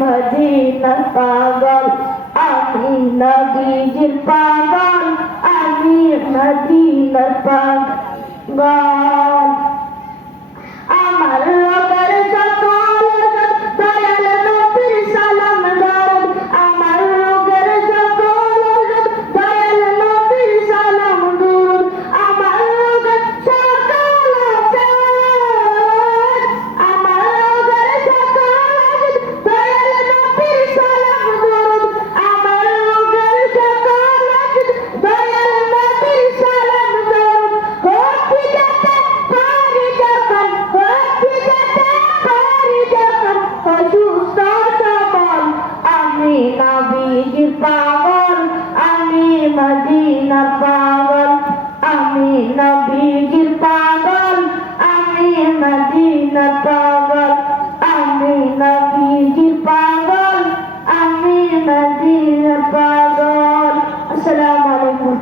মদিনার পাগল, আমি নবীজির পাগল, আমি মদিনার পাগল। আমার রবের সকল দয়াল নবীর সালাম দরুদ, আমার রবের সকল দয়াল নবীর সালাম দরুদ, আমার রবের সকল আমার রবের সকল দয়াল নবীর সালাম দরুদ, আমার রবের সকল দয়াল নবীর সালাম দরুদ। হতে যেতে পারি যখন, হতে যেতে পারি যখন অসুস্থ সবল, আমি নবীজির পাগল, আমি মদিনার পাগল, আমি নবীজির পাগল, আমি মদিনার পাগল, আমি নবীজির পাগল, আমি মদিনার পাগল। আসসালামু আলাইকুম।